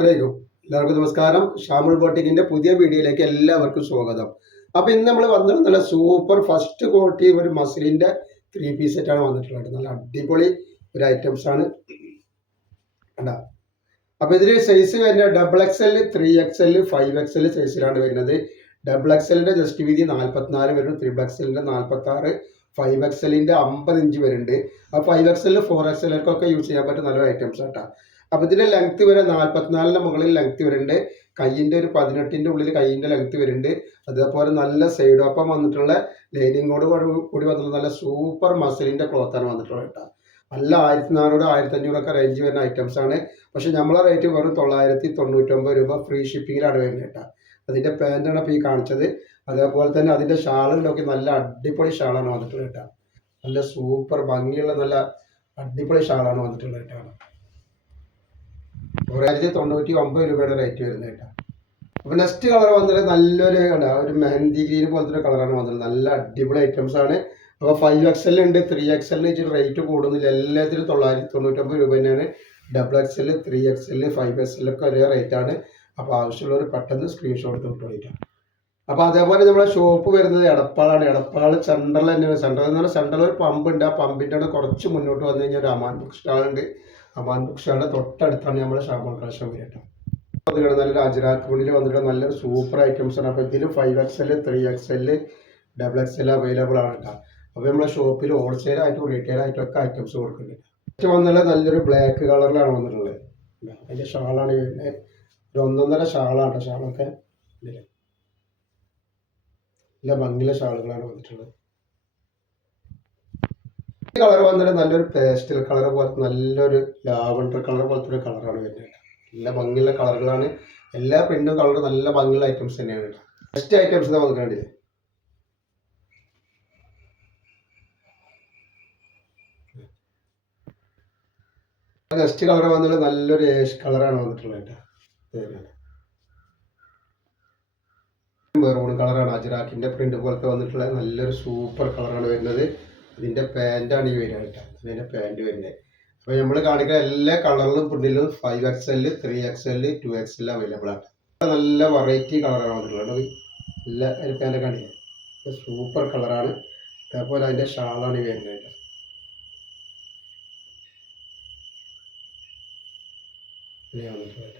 അസ്സലാമലൈക്കും. എല്ലാവർക്കും നമസ്കാരം. ഷാമുൽ ബോട്ടിക്കിന്റെ പുതിയ വീഡിയോയിലേക്ക് എല്ലാവർക്കും സ്വാഗതം. അപ്പോൾ ഇന്ന് നമ്മൾ വന്നിട്ട് നല്ല സൂപ്പർ ഫസ്റ്റ് ക്വാളിറ്റി ഒരു മസ്ലിന്റെ 3 പീസ് സെറ്റാണ് വന്നിട്ടുള്ളത്. നല്ല അടിപൊളി ഒരു ഐറ്റംസ് ആണ്. കണ്ടാ, അപ്പോൾ ഇതിൽ സൈസ് വരുന്നത് XXL, 3XL, 5XL സൈസിലാണ് വരുന്നത്. XXLന്റെ ജസ്റ്റ് വീതി 44 വരും, 3XLന്റെ 46, 5XLന്റെ 50 ഇഞ്ച് വരുന്നുണ്ട്. ആ 5XL 4XLക്കൊക്കെ യൂസ് ചെയ്യാൻ പറ്റുന്ന നല്ലൊരു ഐറ്റംസ് ആട്ടാ. അപ്പോൾ ഇതിന്റെ ലെങ്ത് വരെ 44ന്റെ മുകളിൽ ലെങ്ത് വരുന്നുണ്ട്. കയ്യിന്റെ ഒരു 18ന്റെ ഉള്ളിൽ കയ്യിന്റെ ലെങ്ത് വരുന്നുണ്ട്. അതേപോലെ നല്ല സൈഡ് ഓപ്പൺ വന്നിട്ടുള്ള ലൈനിങ്ങോട് കൂടി വന്നിട്ടുള്ള നല്ല സൂപ്പർ മസിലിന്റെ ക്ലോത്താണ് വന്നിട്ടുള്ളത് കേട്ടോ. നല്ല 1400 1500 റേഞ്ച് വരുന്ന ഐറ്റംസ് ആണ്. പക്ഷെ നമ്മളെ റേറ്റ് വെറും 999 രൂപ ഫ്രീ ഷിപ്പിങ്ങിലാണ് വരുന്നത് കേട്ടോ. അതിന്റെ പാന്റാണ് ഇപ്പോൾ ഈ കാണിച്ചത്. അതേപോലെ തന്നെ അതിന്റെ ഷാളുകളൊക്കെ നല്ല അടിപൊളി ഷാളാണ് വന്നിട്ടുള്ളത് കേട്ടോ. നല്ല സൂപ്പർ ഭംഗിയുള്ള നല്ല അടിപൊളി ഷാളാണ് വന്നിട്ടുള്ളത് കേട്ടോ. 999 രൂപയുടെ റേറ്റ് വരുന്നത് കേട്ടോ. അപ്പോൾ നെക്സ്റ്റ് കളർ വന്നിട്ട് നല്ലൊരു ഒരു മെഹന്തി ഗ്രീൻ പോലത്തെ കളറാണ് വന്നത്. നല്ല അടിപൊളി ഐറ്റംസ് ആണ്. അപ്പോൾ 5XL ഉണ്ട്, 3XL ഇച്ചിരി റേറ്റ് കൂടുന്നില്ല. എല്ലാത്തിനും 999 രൂപ തന്നെയാണ്. XXL, 3XL, 5XL ഒക്കെ ഒരേ റേറ്റാണ്. അപ്പോൾ ആവശ്യമുള്ളവർ പെട്ടെന്ന് സ്ക്രീൻഷോട്ട് കിട്ടും. അപ്പോൾ അതേപോലെ നമ്മുടെ ഷോപ്പ് വരുന്നത് എടപ്പാളാണ്. എടപ്പാൾ സെൻട്രൽ തന്നെയാണ്. സെൻട്രൽ എന്ന് പറഞ്ഞാൽ സെൻട്രൽ ഒരു പമ്പുണ്ട്. ആ പമ്പിൻ്റെ കുറച്ച് മുന്നോട്ട് വന്നു കഴിഞ്ഞാൽ ഒരു അമാൻ ബുക്ക് സ്റ്റാളുണ്ട്. അമാൻ ബുക്ക് സ്റ്റാളിൻ്റെ തൊട്ടടുത്താണ് നമ്മുടെ ഷാമോൾ കളക്ഷൻ വരട്ടോ. അതുകൊണ്ട് നല്ലൊരു അജ്രാക്ക് മുന്നിൽ വന്നിട്ട് നല്ലൊരു സൂപ്പർ ഐറ്റംസ് ആണ്. അപ്പോൾ ഇതിൽ 5XL, 3XL, XXL അവൈലബിൾ ആണ് കേട്ടോ. അപ്പോൾ നമ്മുടെ ഷോപ്പിൽ ഹോൾസെയിലായിട്ടും റീറ്റെയിലായിട്ടും ഒക്കെ ഐറ്റംസ് കൊടുക്കുന്നുണ്ട്. ഫസ്റ്റ് വന്നുള്ള നല്ലൊരു ബ്ലാക്ക് കളറിലാണ് വന്നിട്ടുള്ളത്. അതിൻ്റെ ഷാളാണ് വരുന്നത്. ഒരു 1.5 ഷാളാണ് കേട്ടോ. ഷാളൊക്കെ നല്ല ഭംഗിയുള്ള ഷാളുകളാണ് വന്നിട്ടുള്ളത്. ഈ കളർ വന്നിട്ട് നല്ലൊരു പേസ്റ്റൽ കളർ പോലത്തെ നല്ലൊരു ലാവണ്ടർ കളർ പോലത്തെ ഒരു കളറാണ് വരുന്നത്. നല്ല ഭംഗിയുള്ള കളറുകളാണ്. എല്ലാ പ്രിന്റും കളറും നല്ല ഭംഗിയുള്ള ഐറ്റംസ് തന്നെയാണ് കേട്ടോ. നെക്സ്റ്റ് ഐറ്റംസ് നമുക്ക് കണ്ടില്ലേ. നെക്സ്റ്റ് കളർ വന്നിട്ട് നല്ലൊരു ഏഷ് കളറാണ് വന്നിട്ടുള്ളത് കേട്ടോ. മെറൂൺ കളറാണ്. അജ്രാക്കിന്റെ പ്രിന്റ് പോലത്തെ വന്നിട്ടുള്ള നല്ലൊരു സൂപ്പർ കളറാണ് വരുന്നത്. ഇതിന്റെ പാന്റാണ് ഈ വരിക കേട്ടോ. അതിന്റെ പാന്റ് വരുന്നത്. അപ്പോൾ നമ്മൾ കാണിക്കുന്ന എല്ലാ കളറിലും പ്രിന്റിലും 5XL, 3XL, 2XL അവൈലബിൾ ആണ്. നല്ല വെറൈറ്റി കളറാണ് വന്നിട്ടുള്ളത്. എല്ലാ പാന്റ് കാണിക്കുക സൂപ്പർ കളറാണ്. അതേപോലെ അതിന്റെ ഷാളാണ് ഈ വരുന്നത് കേട്ടോ. ഇങ്ങനെ വന്നിട്ടുള്ളത്.